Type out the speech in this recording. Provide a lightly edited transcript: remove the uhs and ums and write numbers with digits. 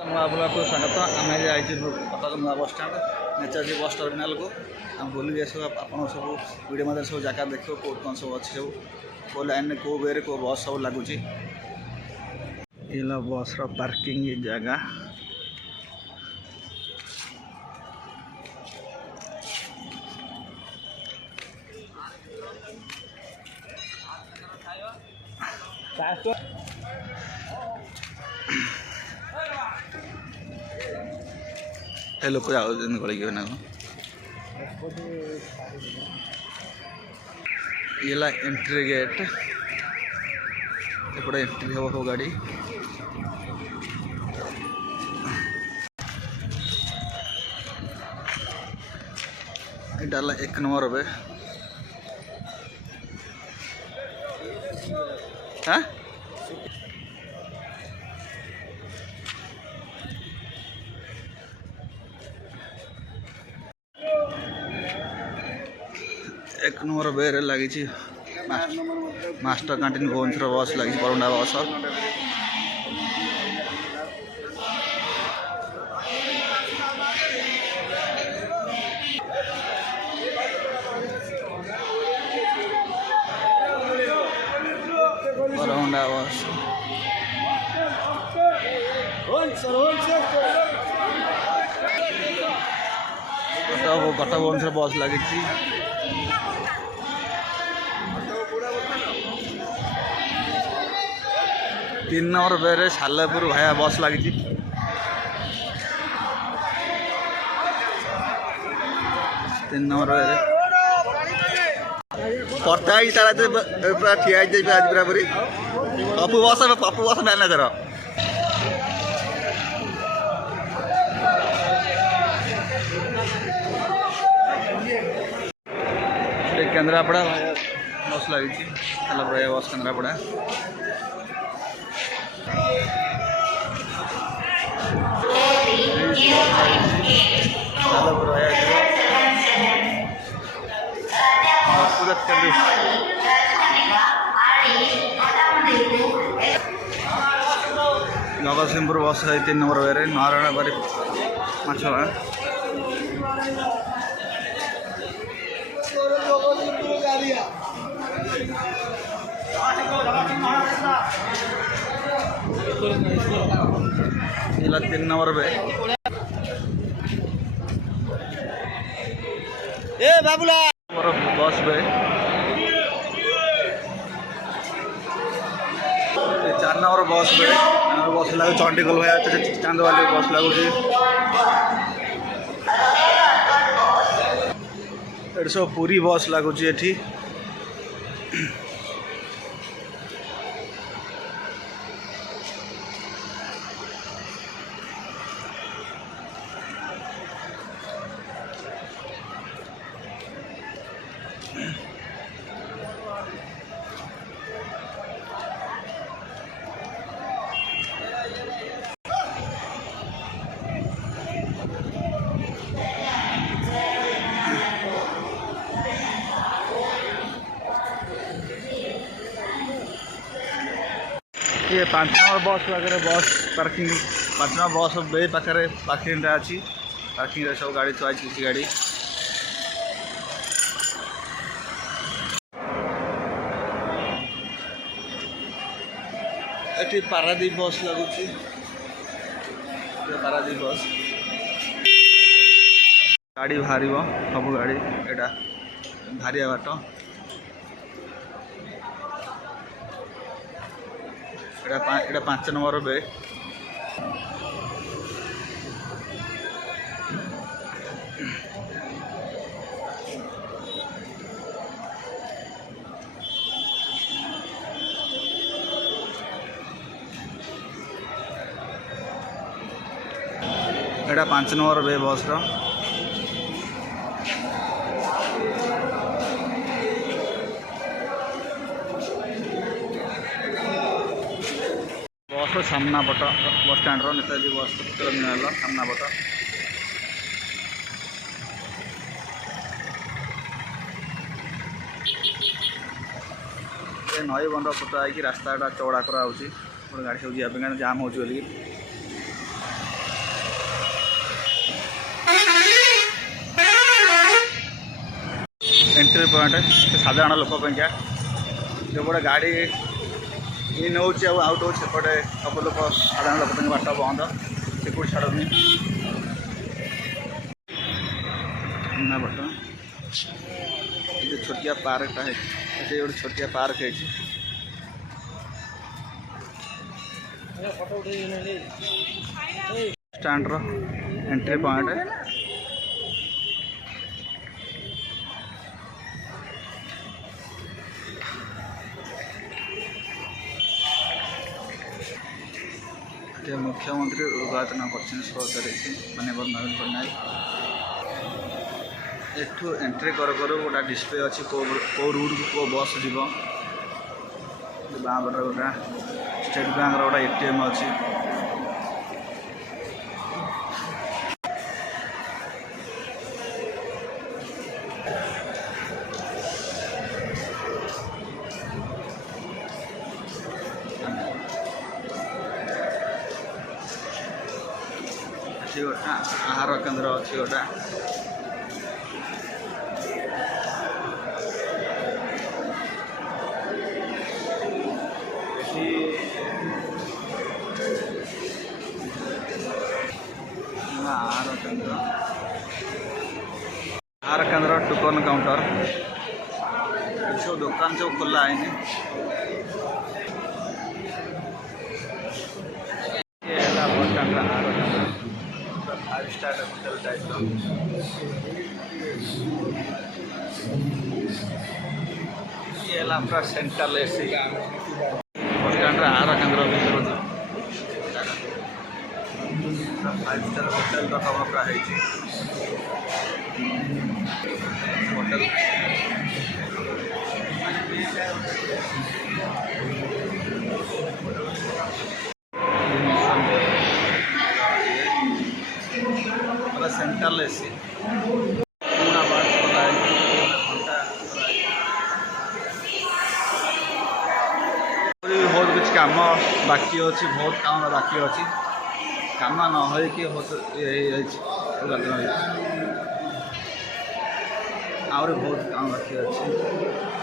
नुआ बुला को स्वागत आम कटक नुआ बस स्टाण नेताजी बस टर्मिनाल को आम बुल सब आप सब वीडियो मध्य सब जगह देख कौट कौन सब अच्छी सब कौ लाइन कौ वे कौ बस सब लगुच बस पार्किंग जगह लोक गल ना ये एंट्री गेट एपटे एंट्री हम सब गाड़ी यहाँ 1 नंबर हे हाँ 1 नंबर बेरे लगी मास्टर कैंटीन भुवनेश्वर बस लगी बरुणा बस बरुणा बस कटक भुवनेश्वर बस लगी 3 नंबर बेरे सालेपुर भाया बस लगी 3 नंबर बेरे पड़ता ही सारा पूरा ठिया आज पूरा पूरी पप्पू बस मैनेजर केन्द्रापड़ा बस लगी बस केन्द्रापड़ा जगतसिंहपुर बस है 3 नंबर वे नारायण बारी माछवा इला 3 नंबर पे ए बाबूला बस पे 4 नंबर बस पे बस लगे चंडीगढ़ भाया चांदवाली बस लगुच सब पूरी बस लगुच ये ये 5 नंबर बस पाखे बस पार्किंग 5 नंबर बस बे पाखे पार्किंग अच्छी पार्किंग सब गाड़ी थोड़ा किसी गाड़ी ये पारादीप बस लगुच पारादीप बस गाड़ी बाहर सब गाड़ी एटा भारिया बाट एटा 5 नंबर बे एटा 5 नंबर बे बस बस सामना पट बस स्टाण नेताजी बस टर्मिनाल सामना पट नई बंध पोता है रास्ता चौड़ा कराऊँगी गाड़ी सब जावाई जाम हो। एंट्री पॉइंट साधारण लोक जो गोटे गाड़ी इन हो आउट हो सेपटे सब लोग साधारण लोक बाट बंद से कौट छाड़नी बट ये छोटिया पार्कटा है गोटे छोटिया पार्क है स्टैंड रो एंट्री पॉइंट ये मुख्यमंत्री उद्घाटन कर 16 तारीख माननीय नवीन पट्टनायक एठू एंट्री कर गोटा डिस्प्ले अच्छी को रूट को बस जीव बाँ पटे गोटा स्टेट बैंक गोटा एटीएम अच्छी गोटा आहार केन्द्र अच्छी गोटा आहार केन्द्र टोकन काउंटर सब दुकान सब खोला है फाइव स्टार होटल टाइप ये पूरा सेंट्रल एसी बस स्टैंड आहार केन्द्र फाइव स्टार होटल रकम पूरा होटल सेंट्रल एसी पूरा बात खोला है बहुत कुछ काम बाकी अच्छी बहुत काम बाकी अच्छी काम न हो बहुत काम बाकी अच्छी